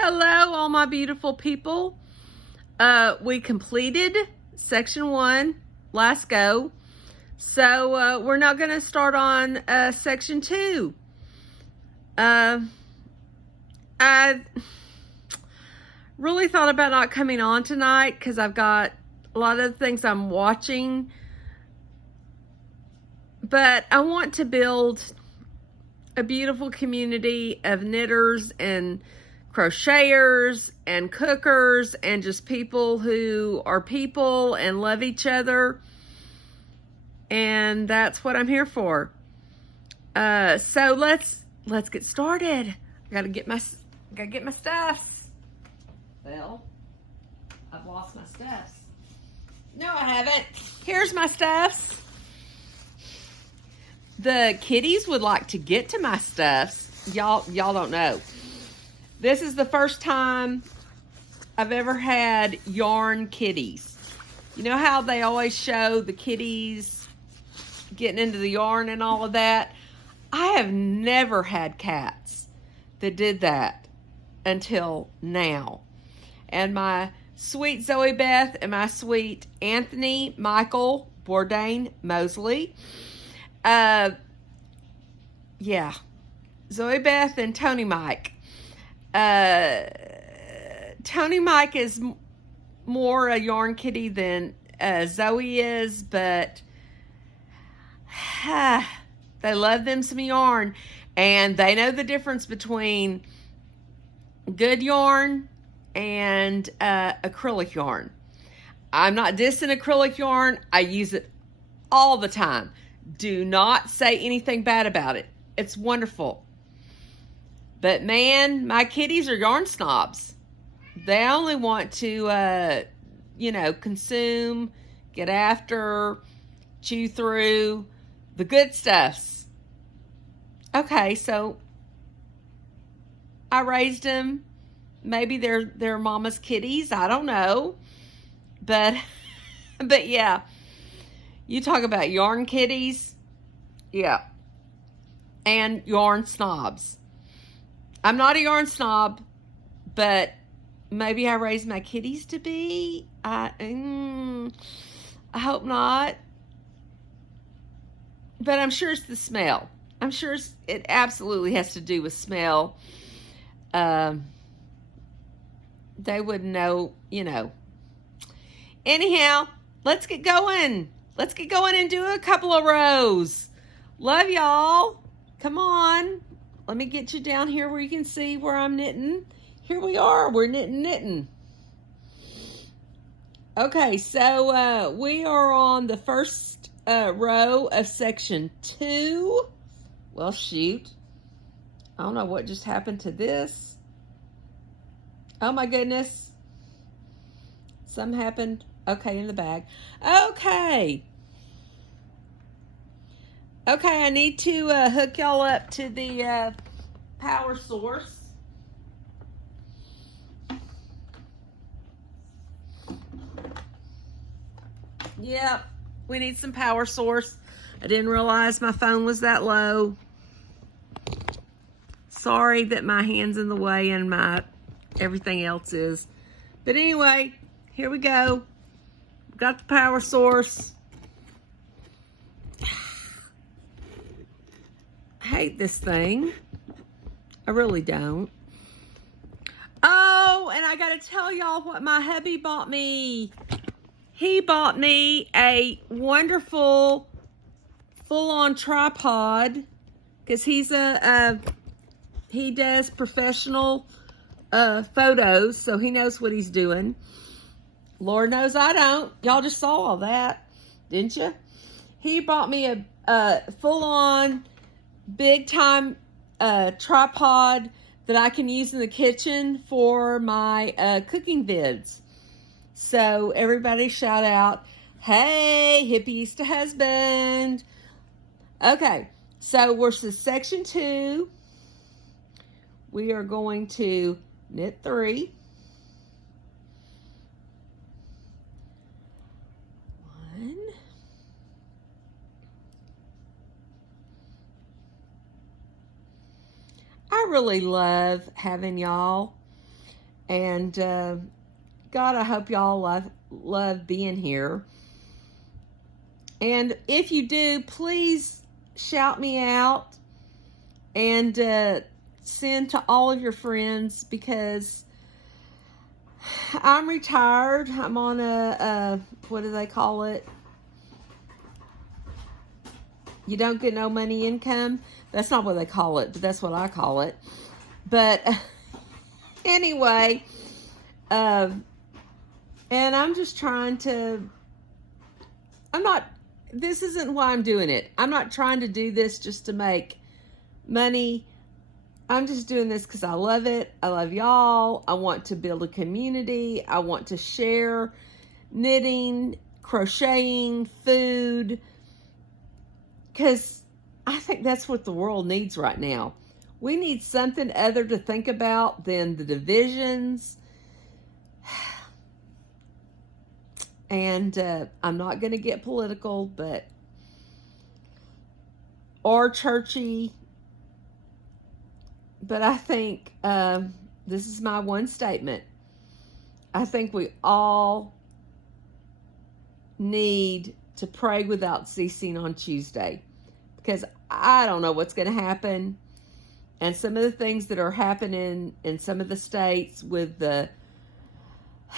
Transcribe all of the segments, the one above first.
Hello, all my beautiful people. We completed section 1 last go. So we're now going to start on section 2. I really thought about not coming on tonight because I've got a lot of things I'm watching. But I want to build a beautiful community of knitters and crocheters and cookers and just people who are people and love each other. And that's what I'm here for. So let's get started. I gotta get my stuffs. Well, I've lost my stuffs. No, I haven't. Here's my stuffs. The kitties would like to get to my stuffs. Y'all don't know. This is the first time I've ever had yarn kitties. You know how they always show the kitties getting into the yarn and all of that? I have never had cats that did that until now. And my sweet Zoe Beth and my sweet Anthony Michael Bourdain Mosley. Yeah. Zoe Beth and Tony Mike. Tony Mike is more a yarn kitty than Zoe is, but they love them some yarn, and they know the difference between good yarn and acrylic yarn. I'm not dissing acrylic yarn. I use it all the time. Do not say anything bad about it. It's wonderful. But man, my kitties are yarn snobs. They only want to, consume, get after, chew through the good stuffs. Okay, so I raised them. Maybe they're mama's kitties. I don't know. But yeah, you talk about yarn kitties. Yeah. And yarn snobs. I'm not a yarn snob, but maybe I raised my kitties to be. I hope not. But I'm sure it's the smell. I'm sure it absolutely has to do with smell. They wouldn't know, Anyhow, let's get going. Let's get going and do a couple of rows. Love y'all. Come on. Let me get you down here where you can see where I'm knitting. Here we are. We're knitting. Okay, so we are on the first row of section 2. Well, shoot. I don't know what just happened to this. Oh, my goodness. Something happened. Okay, in the bag. Okay, I need to hook y'all up to the power source. Yep, we need some power source. I didn't realize my phone was that low. Sorry that my hand's in the way and my everything else is. But anyway, here we go. Got the power source. I hate this thing. I really don't. Oh, and I gotta tell y'all what my hubby bought me. He bought me a wonderful full-on tripod because he does professional photos, so he knows what he's doing. Lord knows I don't. Y'all just saw all that, didn't you? He bought me a full-on big-time tripod that I can use in the kitchen for my cooking vids. So everybody shout out, hey, hippies to husband. Okay, so we're to section 2. We are going to knit 3. 1. I really love having y'all And God, I hope y'all love being here. And if you do, please shout me out and send to all of your friends, because I'm retired. I'm on a what do they call it? You don't get no money income. That's not what they call it, but that's what I call it. But anyway, and I'm just trying to, this isn't why I'm doing it. I'm not trying to do this just to make money. I'm just doing this because I love it. I love y'all. I want to build a community. I want to share knitting, crocheting, food, because I think that's what the world needs right now. We need something other to think about than the divisions. And I'm not going to get political, or churchy, but I think this is my one statement. I think we all need to pray without ceasing on Tuesday, because I don't know what's going to happen. And some of the things that are happening in some of the states with the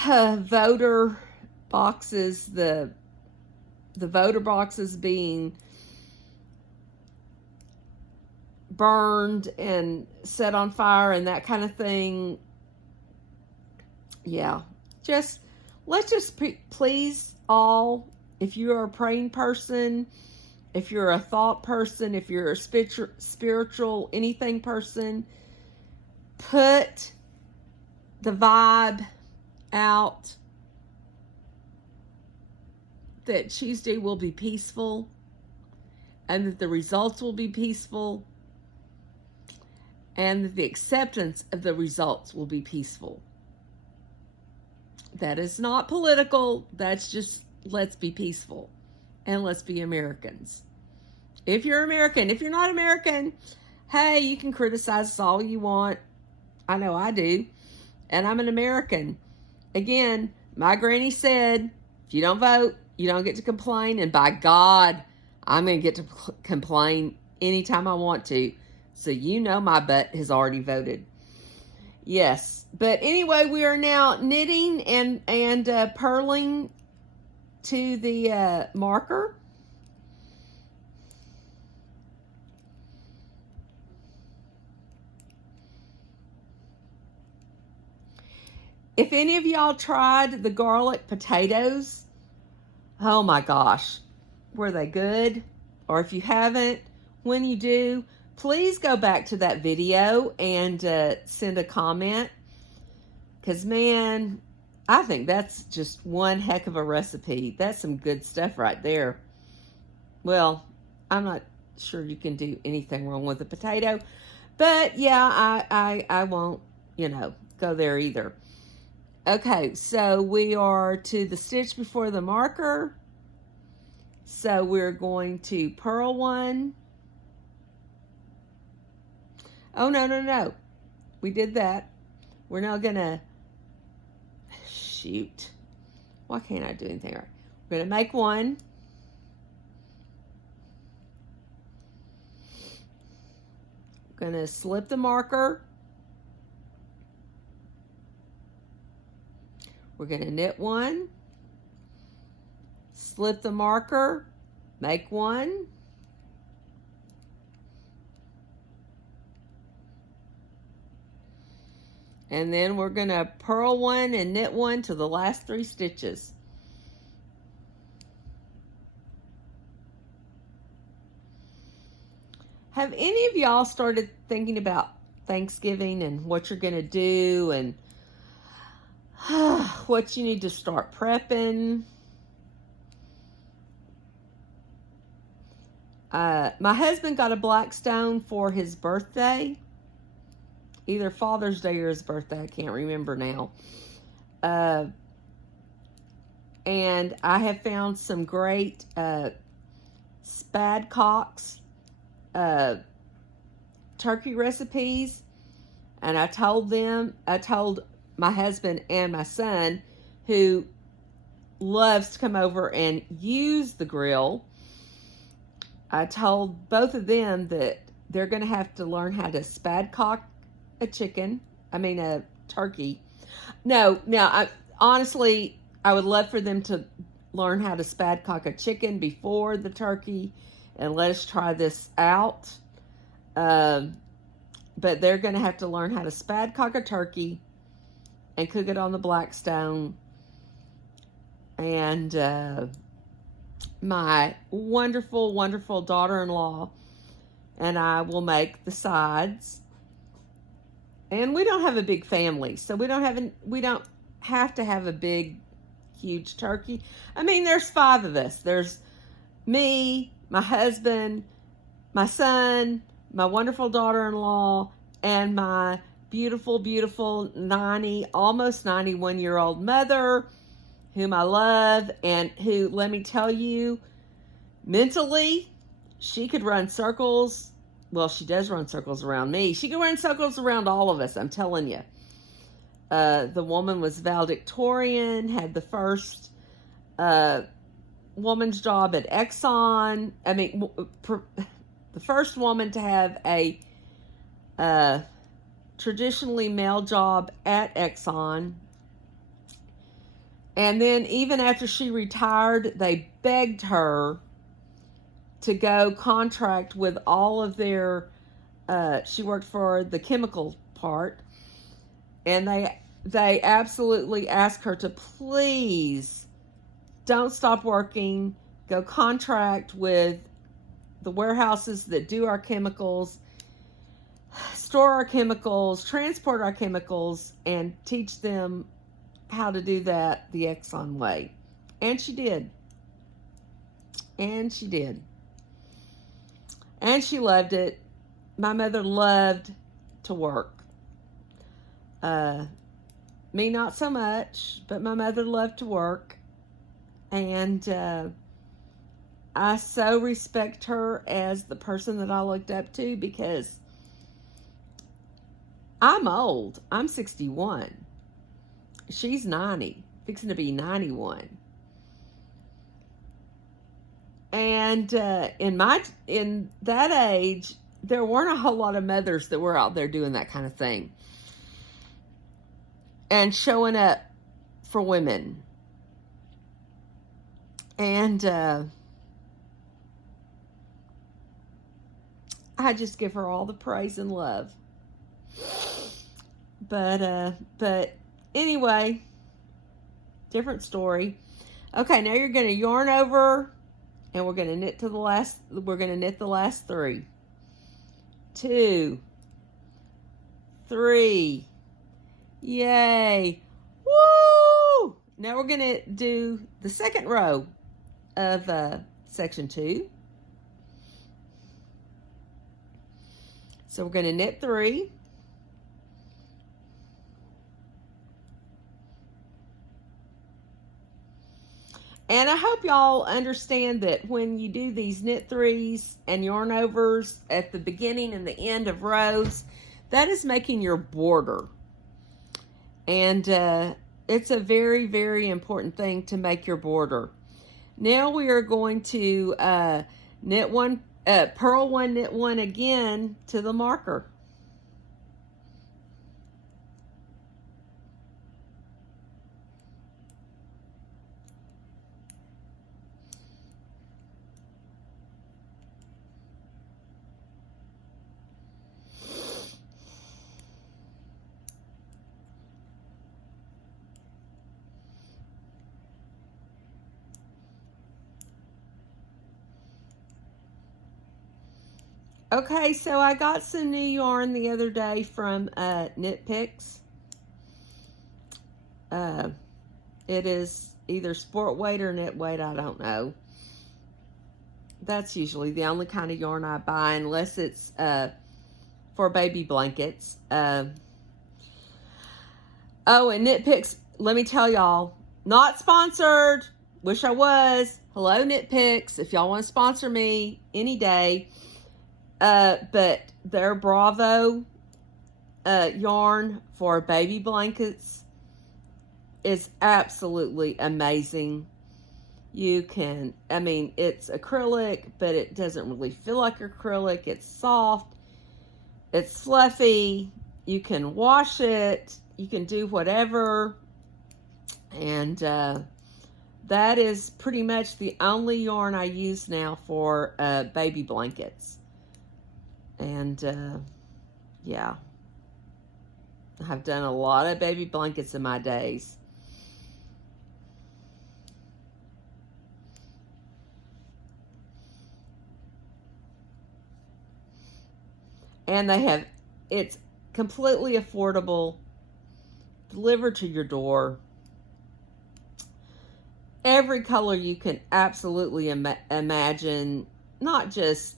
voter boxes, the voter boxes being burned and set on fire and that kind of thing. Yeah, let's just please all, if you're a praying person, if you're a thought person, if you're a spiritual anything person, put the vibe out that Tuesday will be peaceful and that the results will be peaceful and that the acceptance of the results will be peaceful. That is not political. That's just, let's be peaceful and let's be Americans. If you're American, if you're not American, hey, you can criticize us all you want. I know I do. And I'm an American. Again, my granny said, if you don't vote, you don't get to complain. And by God, I'm going to get to complain anytime I want to. So you know my butt has already voted. Yes. But anyway, we are now knitting and purling to the marker. If any of y'all tried the garlic potatoes, oh my gosh, were they good? Or if you haven't, when you do, please go back to that video and send a comment. Because, man, I think that's just one heck of a recipe. That's some good stuff right there. Well, I'm not sure you can do anything wrong with a potato. But, yeah, I won't, go there either. Okay, so we are to the stitch before the marker. So we're going to purl one. Oh, no. We did that. We're now going to, shoot. Why can't I do anything right? We're going to make one. We're going to slip the marker. We're going to knit one. Slip the marker. Make one. And then we're going to purl one and knit one to the last 3 stitches. Have any of y'all started thinking about Thanksgiving and what you're going to do and what you need to start prepping? My husband got a Blackstone for his birthday. Either Father's Day or his birthday. I can't remember now. And I have found some great Spadcock's turkey recipes. And I told my husband and my son, who loves to come over and use the grill, I told both of them that they're going to have to learn how to spadcock a turkey. No, honestly, I would love for them to learn how to spadcock a chicken before the turkey and let us try this out. But they're going to have to learn how to spadcock a turkey and cook it on the Blackstone. And my wonderful, wonderful daughter-in-law and I will make the sides. And we don't have a big family, so we don't have to have a big, huge turkey. I mean, there's 5 of us. There's me, my husband, my son, my wonderful daughter-in-law, and my beautiful, beautiful 90, almost 91-year-old mother, whom I love, and who, let me tell you, mentally, she could run circles. Well, she does run circles around me. She can run circles around all of us, I'm telling you. The woman was valedictorian, had the first woman's job at Exxon. I mean, the first woman to have a traditionally male job at Exxon. And then even after she retired, they begged her to go contract with all of their, she worked for the chemical part, and they absolutely asked her to please don't stop working, go contract with the warehouses that do our chemicals, store our chemicals, transport our chemicals, and teach them how to do that the Exxon way. And she did. And she did. And she loved it. My mother loved to work. Me, not so much, but my mother loved to work. And I so respect her as the person that I looked up to, because I'm old. I'm 61. She's 90, fixing to be 91. And in that age, there weren't a whole lot of mothers that were out there doing that kind of thing and showing up for women. And I just give her all the praise and love. But anyway, different story. Okay, now you're going to yarn over, and we're going to knit the last 3. 2, 3. Yay. Woo! Now we're going to do the second row of section 2. So we're going to knit 3. And I hope y'all understand that when you do these knit 3s and yarn overs at the beginning and the end of rows, that is making your border. And it's a very, very important thing to make your border. Now we are going to purl 1, knit 1 again to the marker. Okay, so I got some new yarn the other day from Knit Picks. It is either sport weight or knit weight, I don't know. That's usually the only kind of yarn I buy, unless it's for baby blankets. Oh, and Knit Picks, let me tell y'all, not sponsored. Wish I was. Hello, Knit Picks. If y'all want to sponsor me any day. But their Bravo yarn for baby blankets is absolutely amazing. You can, I mean, it's acrylic, but it doesn't really feel like acrylic. It's soft, it's fluffy. You can wash it, you can do whatever. And that is pretty much the only yarn I use now for baby blankets. And yeah, I've done a lot of baby blankets in my days. And they have, it's completely affordable, delivered to your door. Every color you can absolutely imagine, not just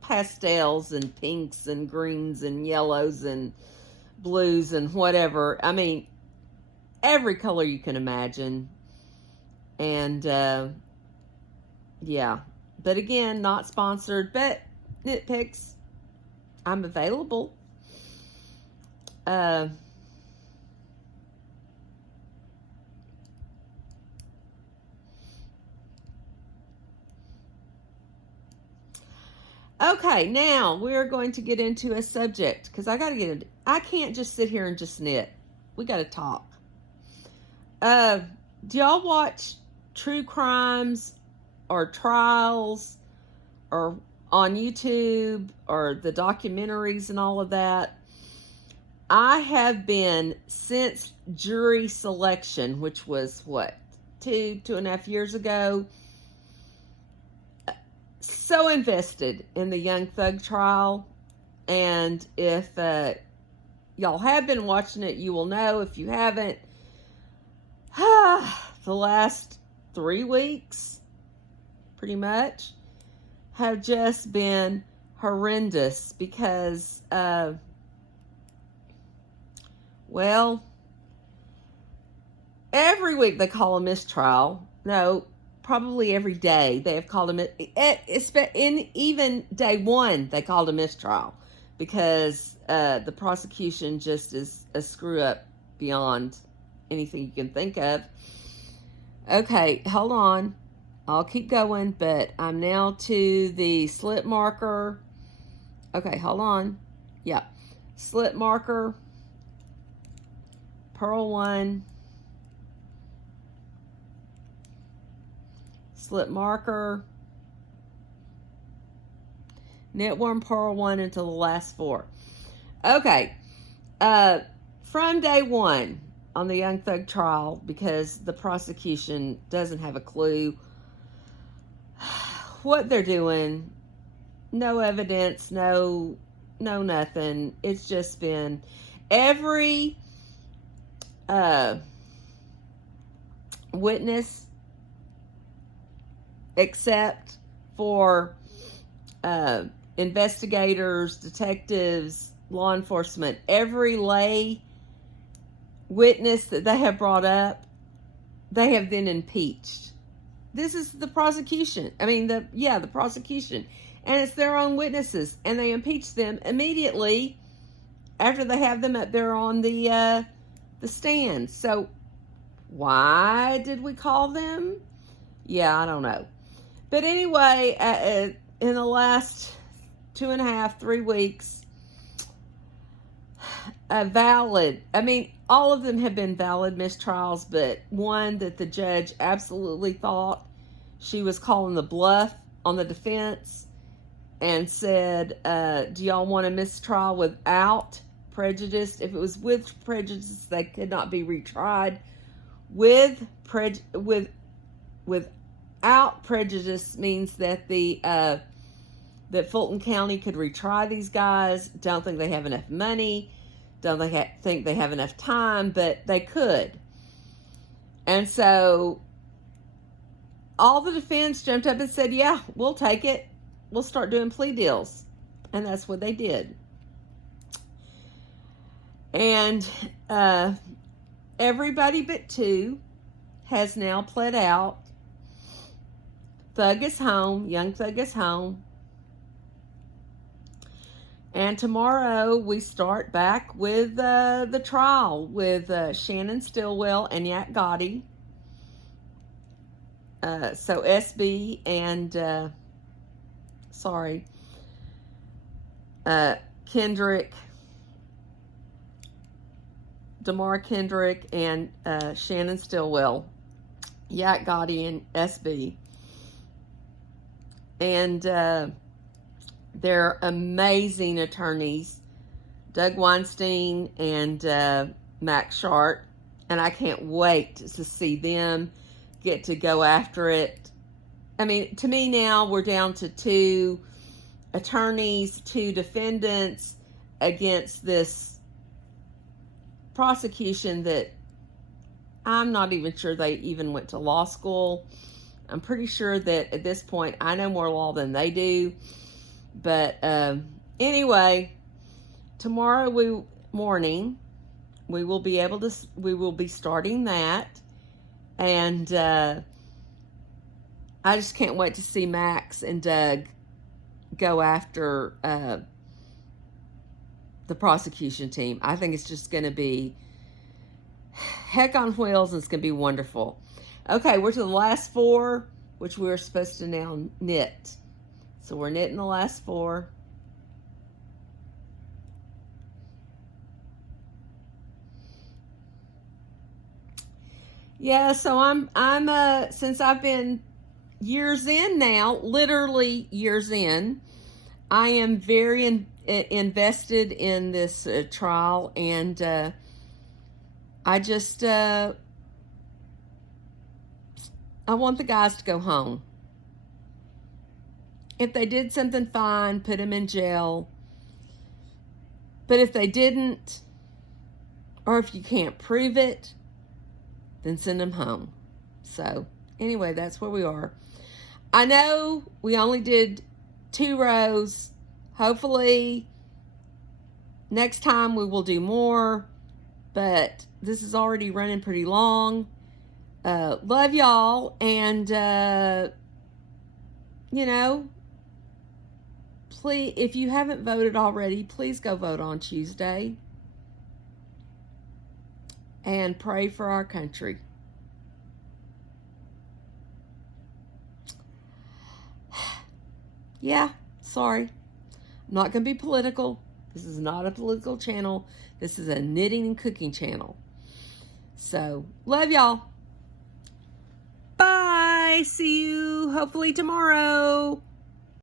pastels and pinks and greens and yellows and blues and whatever. I mean, every color you can imagine. And yeah, but again, not sponsored, but Knit Picks, I'm available. Okay, now we're going to get into a subject because I can't just sit here and just knit. We got to talk. Do y'all watch true crimes or trials or on YouTube or the documentaries and all of that? I have been, since jury selection, which was what, 2.5 years ago, so invested in the Young Thug trial. And if y'all have been watching it, you will know. If you haven't, the last 3 weeks, pretty much, have just been horrendous because, well, every week they call a mistrial. No, probably every day they have called in even day one they called a mistrial because the prosecution just is a screw up beyond anything you can think of. Okay, hold on. I'll keep going, but I'm now to the slip marker. Okay, hold on. Yeah. Slip marker, purl 1, slip marker, knit 1, purl 1 until the last 4. Okay. From day 1 on the Young Thug trial, because the prosecution doesn't have a clue what they're doing, no evidence, no nothing. It's just been every witness except for investigators, detectives, law enforcement, every lay witness that they have brought up, they have been impeached. This is the prosecution. I mean, the prosecution. And it's their own witnesses. And they impeach them immediately after they have them up there on the stand. So why did we call them? Yeah, I don't know. But anyway, in the last 2.5, 3 weeks, all of them have been valid mistrials, but one that the judge absolutely thought she was calling the bluff on the defense and said, do y'all want a mistrial without prejudice? If it was with prejudice, they could not be retried. Without prejudice means that that Fulton County could retry these guys. Don't think they have enough money. Don't think they have enough time, but they could. And so all the defense jumped up and said, yeah, we'll take it. We'll start doing plea deals. And that's what they did. And everybody but 2 has now pled out. Thug is home. Young Thug is home. And tomorrow we start back with the trial with Shannon Stillwell and Yak Gotti. So SB and Kendrick, Damar Kendrick, and Shannon Stillwell, Yak Gotti, and SB. And they're amazing attorneys, Doug Weinstein and Max Sharp. And I can't wait to see them get to go after it. I mean, to me now, we're down to 2 attorneys, 2 defendants against this prosecution that I'm not even sure they even went to law school. I'm pretty sure that at this point I know more law than they do. But anyway, tomorrow morning we will be starting that, and I just can't wait to see Max and Doug go after the prosecution team. I think it's just going to be heck on wheels, and it's going to be wonderful. Okay, we're to the last 4, which we're supposed to now knit. So we're knitting the last 4. Yeah, so I'm since I've been years in now, literally years in, I am very invested in this trial, and I just I want the guys to go home. If they did something fine, put them in jail. But if they didn't, or if you can't prove it, then send them home. So anyway, that's where we are. I know we only did 2 rows. Hopefully next time we will do more, but this is already running pretty long. Love y'all, and you know, please, if you haven't voted already, please go vote on Tuesday and pray for our country. Yeah, sorry. I'm not going to be political. This is not a political channel. This is a knitting and cooking channel. So, love y'all. Bye. See you hopefully tomorrow.